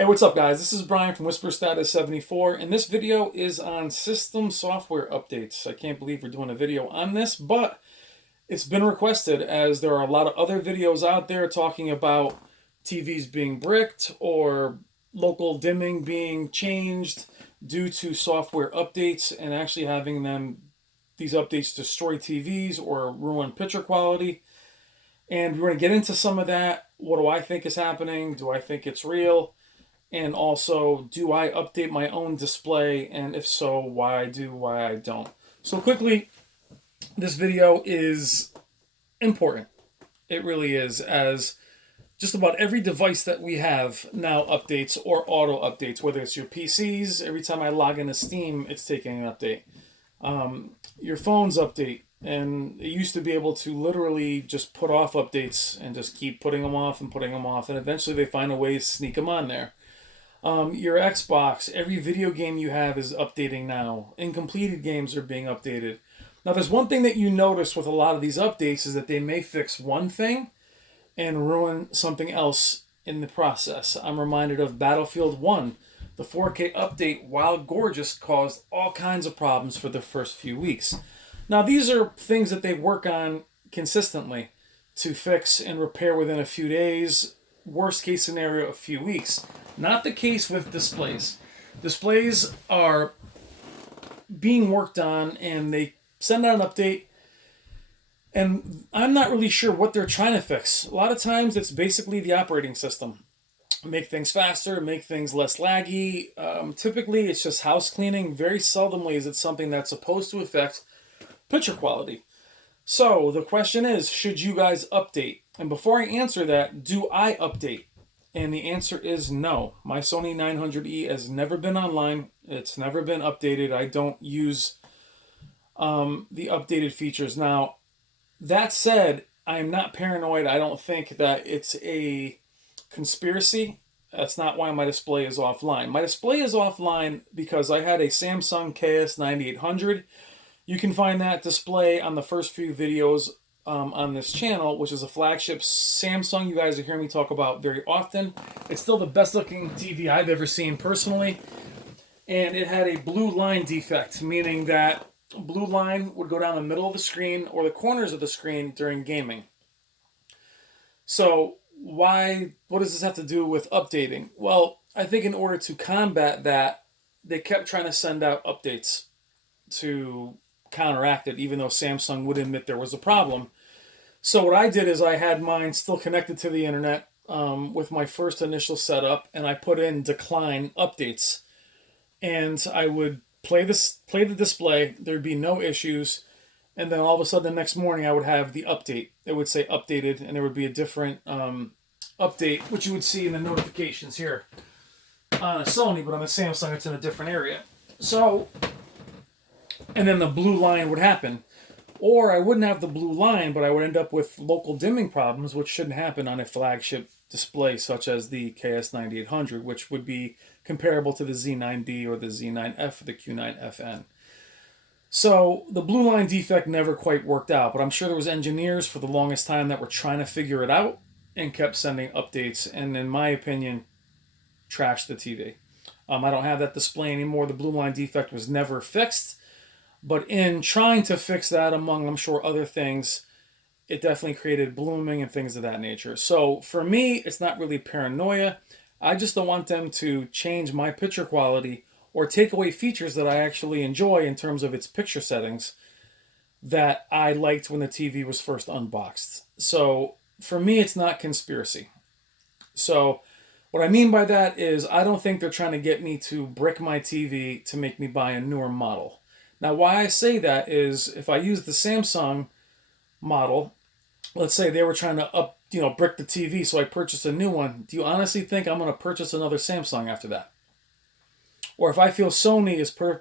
Hey, what's up, guys? This is Brian from Whisper Status 74, and this video is on system software updates. I can't believe we're doing a video on this, but it's been requested as there are a lot of other videos out there talking about TVs being bricked or local dimming being changed due to software updates and actually having these updates destroy TVs or ruin picture quality. And we're going to get into some of that. What do I think is happening? Do I think it's real? And also, do I update my own display? And if so, why I do, why I don't. So quickly, this video is important. It really is, as just about every device that we have now updates or auto updates, whether it's your PCs, every time I log into Steam, it's taking an update. Your phones update, and it used to be able to literally just put off updates and just keep putting them off and putting them off, and eventually they find a way to sneak them on there. Your Xbox, every video game you have is updating now. Incompleted games are being updated. Now, there's one thing that you notice with a lot of these updates is that they may fix one thing and ruin something else in the process. I'm reminded of Battlefield 1. The 4K update, while gorgeous, caused all kinds of problems for the first few weeks. Now, these are things that they work on consistently to fix and repair within a few days. Worst case scenario, a few weeks. Not the case with displays. Displays are being worked on and they send out an update, and I'm not really sure what they're trying to fix. A lot of times it's basically the operating system. Make things faster, make things less laggy. Typically it's just house cleaning. Very seldomly is it something that's supposed to affect picture quality. So the question is, should you guys update? And before I answer that, do I update? And the answer is no. My Sony 900E has never been online. It's never been updated. I don't use the updated features. Now, that said, I am not paranoid. I don't think that it's a conspiracy. That's not why my display is offline. My display is offline because I had a Samsung KS9800. You can find that display on the first few videos on this channel, which is a flagship Samsung you guys are hearing me talk about very often. It's still the best looking TV I've ever seen personally. And it had a blue line defect, meaning that blue line would go down the middle of the screen or the corners of the screen during gaming. So what does this have to do with updating? Well, I think in order to combat that, they kept trying to send out updates to counteract it, even though Samsung would admit there was a problem. So what I did is I had mine still connected to the internet with my first initial setup, and I put in decline updates, and I would play the display. There'd be no issues, and then all of a sudden the next morning I would have the update. It would say updated, and there would be a different update, which you would see in the notifications here on a Sony, but on the Samsung it's in a different area. So, and then the blue line would happen. Or I wouldn't have the blue line, but I would end up with local dimming problems, which shouldn't happen on a flagship display such as the KS9800, which would be comparable to the Z9D or the Z9F or the Q9FN. So the blue line defect never quite worked out, but I'm sure there was engineers for the longest time that were trying to figure it out and kept sending updates, and in my opinion, trashed the TV. I don't have that display anymore. The blue line defect was never fixed. But in trying to fix that, among, I'm sure, other things, it definitely created blooming and things of that nature. So for me, it's not really paranoia. I just don't want them to change my picture quality or take away features that I actually enjoy in terms of its picture settings that I liked when the TV was first unboxed. So for me, it's not conspiracy. So what I mean by that is I don't think they're trying to get me to brick my TV to make me buy a newer model. Now, why I say that is if I use the Samsung model, let's say they were trying to brick the TV, so I purchased a new one. Do you honestly think I'm going to purchase another Samsung after that? Or if I feel Sony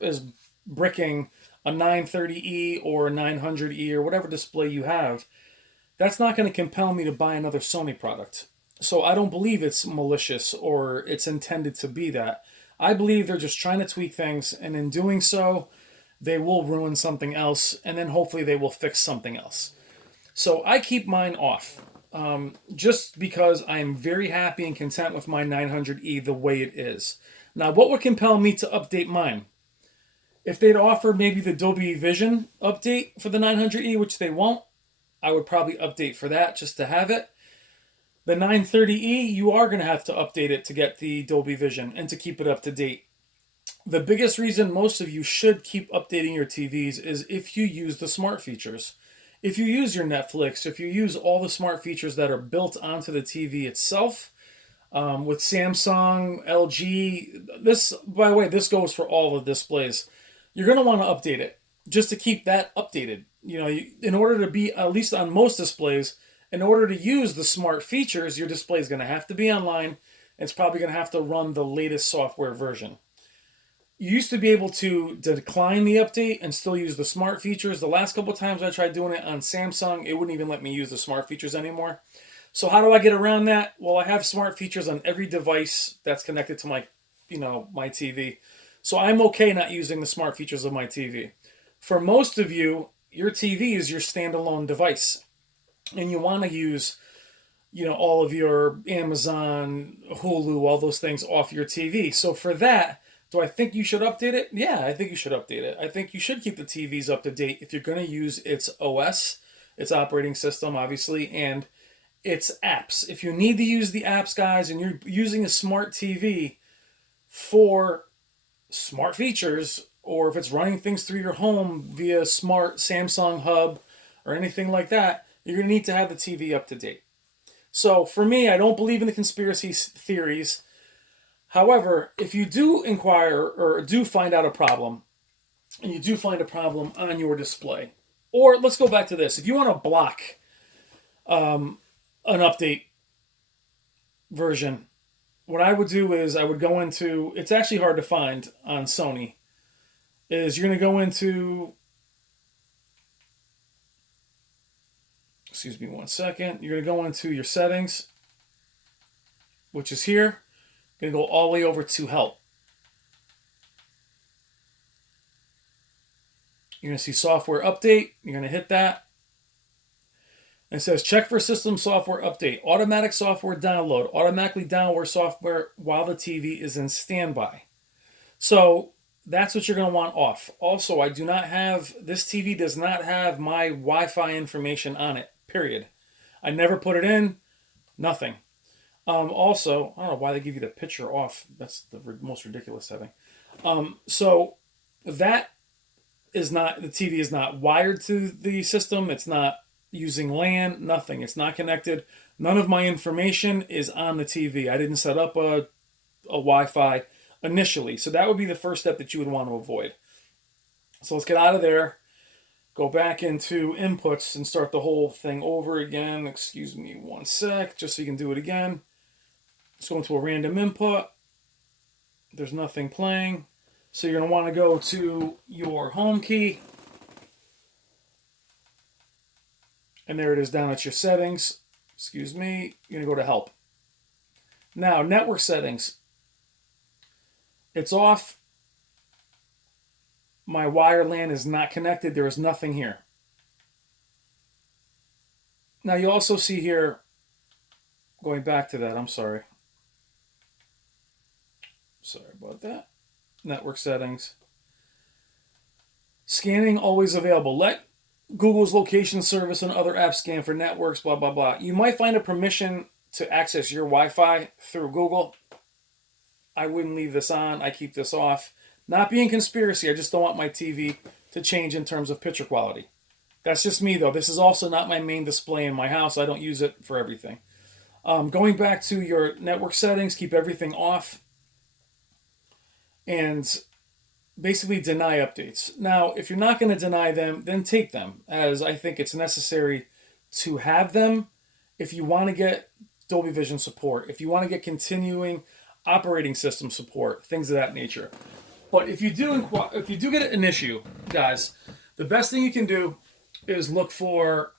is bricking a 930E or a 900E or whatever display you have, that's not going to compel me to buy another Sony product. So I don't believe it's malicious or it's intended to be that. I believe they're just trying to tweak things, and in doing so, they will ruin something else, and then hopefully they will fix something else. So I keep mine off. just because I'm very happy and content with my 900E the way it is. Now, what would compel me to update mine? If they'd offer maybe the Dolby Vision update for the 900E, which they won't, I would probably update for that just to have it. The 930E, you are going to have to update it to get the Dolby Vision and to keep it up to date. The biggest reason most of you should keep updating your TVs is if you use the smart features. If you use your Netflix, if you use all the smart features that are built onto the TV itself, with Samsung, LG, this, by the way, this goes for all the displays. You're going to want to update it just to keep that updated. You know, in order to be, at least on most displays, in order to use the smart features, your display is going to have to be online. It's probably going to have to run the latest software version. You used to be able to decline the update and still use the smart features. The last couple of times I tried doing it on Samsung, it wouldn't even let me use the smart features anymore. So how do I get around that? Well, I have smart features on every device that's connected to my, my TV. So I'm okay not using the smart features of my TV. For most of you, your TV is your standalone device. And you want to use, all of your Amazon, Hulu, all those things off your TV. So for that, do I think you should update it? Yeah, I think you should update it. I think you should keep the TVs up to date if you're going to use its OS, its operating system, obviously, and its apps. If you need to use the apps, guys, and you're using a smart TV for smart features, or if it's running things through your home via smart Samsung hub or anything like that, you're going to need to have the TV up to date. So for me, I don't believe in the conspiracy theories. However, if you do inquire or do find out a problem, and you do find a problem on your display, or let's go back to this. If you want to block an update version, what I would do is I would go into, it's actually hard to find on Sony, is you're going to go into, excuse me one second, you're going to go into your settings, which is here. You're going to go all the way over to help. You're going to see software update. You're going to hit that. And it says check for system software update. Automatic software download. Automatically download software while the TV is in standby. So that's what you're going to want off. Also, I do not have, this TV does not have my Wi-Fi information on it, period. I never put it in, nothing. Also, I don't know why they give you the picture off. That's the most ridiculous setting. So that is not, the TV is not wired to the system. It's not using LAN, nothing. It's not connected. None of my information is on the TV. I didn't set up a Wi-Fi initially. So that would be the first step that you would want to avoid. So let's get out of there. Go back into inputs and start the whole thing over again. Excuse me one sec, just so you can do it again. Let's go into a random input. There's nothing playing. So you're going to want to go to your home key. And there it is down at your settings. Excuse me. You're going to go to help. Now, network settings. It's off. My wire LAN is not connected. There is nothing here. Now, you also see here, going back to that, I'm sorry. Sorry about that. Network settings. Scanning always available. Let Google's location service and other apps scan for networks, blah, blah, blah. You might find a permission to access your Wi-Fi through Google. I wouldn't leave this on. I keep this off. Not being conspiracy, I just don't want my TV to change in terms of picture quality. That's just me, though. This is also not my main display in my house. I don't use it for everything. Going back to your network settings, keep everything off. And basically deny updates. Now, if you're not going to deny them, then take them, as I think it's necessary to have them if you want to get Dolby Vision support, if you want to get continuing operating system support, things of that nature. But if you do get an issue, guys, the best thing you can do is look for,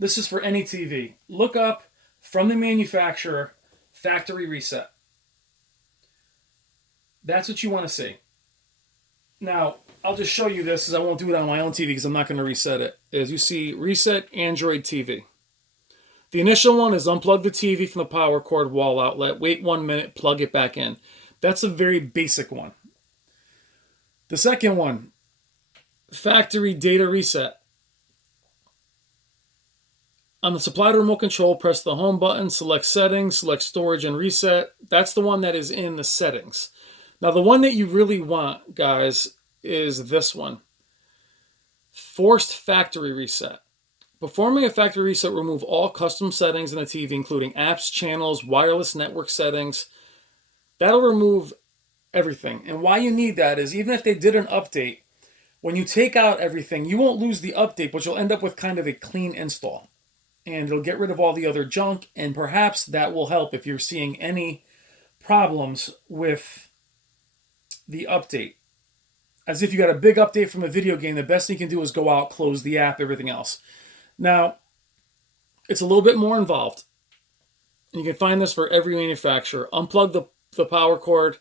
this is for any TV, look up from the manufacturer, factory reset. That's what you want to see. Now, I'll just show you this, because I won't do it on my own TV because I'm not going to reset it. As you see, reset Android TV. The initial one is unplug the TV from the power cord wall outlet, wait 1 minute, plug it back in. That's a very basic one. The second one, factory data reset. On the supply to remote control, press the home button, select settings, select storage and reset. That's the one that is in the settings. Now, the one that you really want, guys, is this one. Forced factory reset. Performing a factory reset will remove all custom settings in the TV, including apps, channels, wireless network settings. That'll remove everything. And why you need that is even if they did an update, when you take out everything, you won't lose the update, but you'll end up with kind of a clean install. And it'll get rid of all the other junk, and perhaps that will help if you're seeing any problems with the update. As if you got a big update from a video game, the best thing you can do is go out, close the app, everything else. Now, it's a little bit more involved. You can find this for every manufacturer. Unplug the power cord.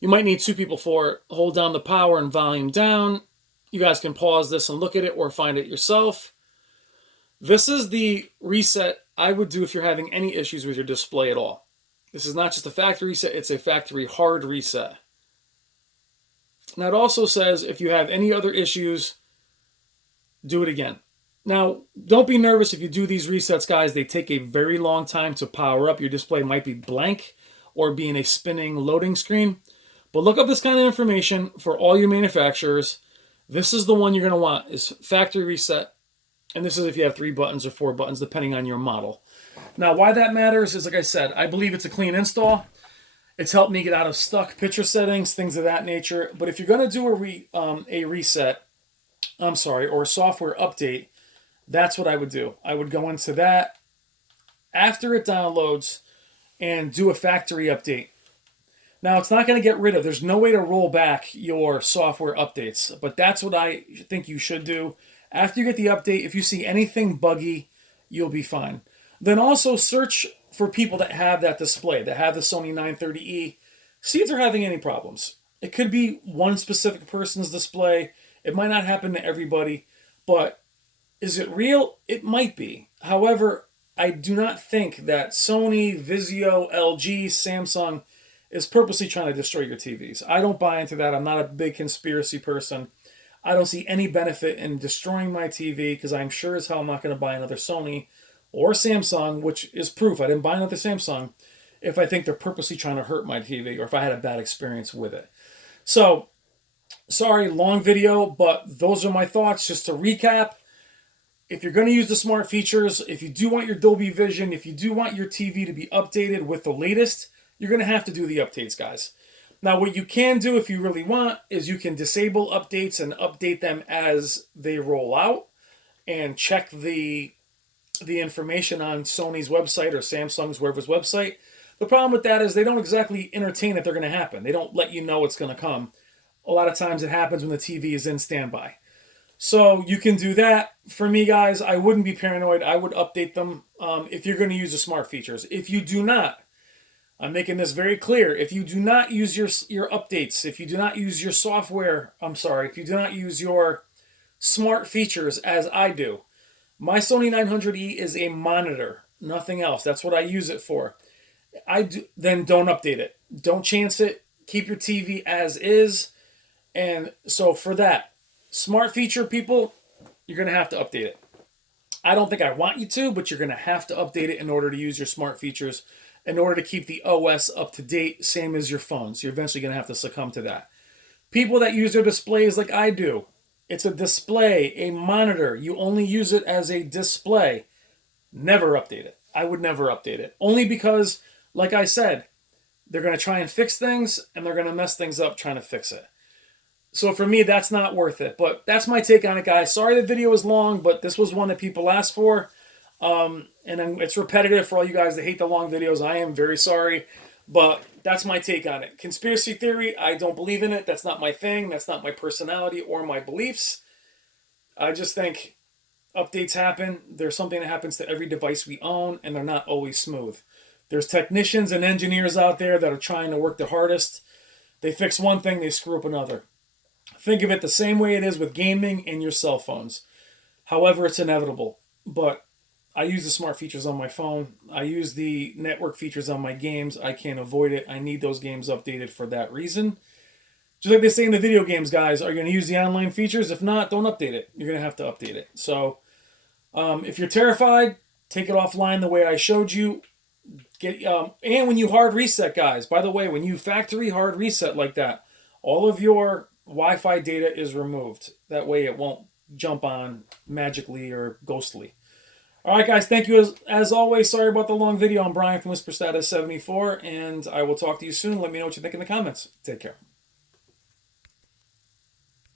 You might need 2 people for it. Hold down the power and volume down. You guys can pause this and look at it or find it yourself. This is the reset I would do if you're having any issues with your display at all. This is not just a factory reset, it's a factory hard reset. Now it also says if you have any other issues, do it again. Now, don't be nervous if you do these resets, guys. They take a very long time to power up. Your display might be blank or be in a spinning loading screen. But look up this kind of information for all your manufacturers. This is the one you're going to want, is factory reset. And this is if you have 3 buttons or 4 buttons, depending on your model. Now, why that matters is, like I said, I believe it's a clean install. It's helped me get out of stuck picture settings, things of that nature. But if you're going to do a reset, or a software update, that's what I would do. I would go into that after it downloads and do a factory update. Now, it's not going to get rid of, there's no way to roll back your software updates, but that's what I think you should do. After you get the update, if you see anything buggy, you'll be fine. Then also search for people that have that display, that have the Sony 930E. See if they're having any problems. It could be one specific person's display. It might not happen to everybody, but is it real? It might be. However, I do not think that Sony, Vizio, LG, Samsung is purposely trying to destroy your TVs. I don't buy into that. I'm not a big conspiracy person. I don't see any benefit in destroying my TV because I'm sure as hell I'm not going to buy another Sony or Samsung, which is proof I didn't buy another Samsung if I think they're purposely trying to hurt my TV or if I had a bad experience with it. So, sorry, long video, but those are my thoughts. Just to recap, if you're going to use the smart features, if you do want your Dolby Vision, if you do want your TV to be updated with the latest, you're going to have to do the updates, guys. Now, what you can do if you really want is you can disable updates and update them as they roll out and check the information on Sony's website or Samsung's, wherever's website. The problem with that is they don't exactly entertain that they're going to happen. They don't let you know it's going to come. A lot of times it happens when the TV is in standby. So you can do that. For me, guys, I wouldn't be paranoid. I would update them if you're going to use the smart features. If you do not, I'm making this very clear. If you do not use your updates, if you do not use your software, if you do not use your smart features as I do, my Sony 900E is a monitor, nothing else. That's what I use it for. Then don't update it. Don't chance it. Keep your TV as is. And so for that, smart feature people, you're going to have to update it. I don't think I want you to, but you're going to have to update it in order to use your smart features, in order to keep the OS up to date, same as your phones. You're eventually going to have to succumb to that. People that use their displays like I do, it's a display, a monitor. You only use it as a display. Never update it. I would never update it. Only because, like I said, they're going to try and fix things, and they're going to mess things up trying to fix it. So for me, that's not worth it. But that's my take on it, guys. Sorry the video was long, but this was one that people asked for. And it's repetitive for all you guys that hate the long videos. I am very sorry. But that's my take on it. Conspiracy theory, I don't believe in it. That's not my thing. That's not my personality or my beliefs. I just think updates happen. There's something that happens to every device we own, and they're not always smooth. There's technicians and engineers out there that are trying to work the hardest. They fix one thing, they screw up another. Think of it the same way it is with gaming and your cell phones. However, it's inevitable. But I use the smart features on my phone. I use the network features on my games. I can't avoid it. I need those games updated for that reason. Just like they say in the video games, guys, are you going to use the online features? If not, don't update it. You're going to have to update it. So if you're terrified, take it offline the way I showed you. And when you hard reset, guys, by the way, when you factory hard reset like that, all of your Wi-Fi data is removed. That way it won't jump on magically or ghostly. All right, guys, thank you as always. Sorry about the long video. I'm Brian from Whisper Status 74, and I will talk to you soon. Let me know what you think in the comments. Take care.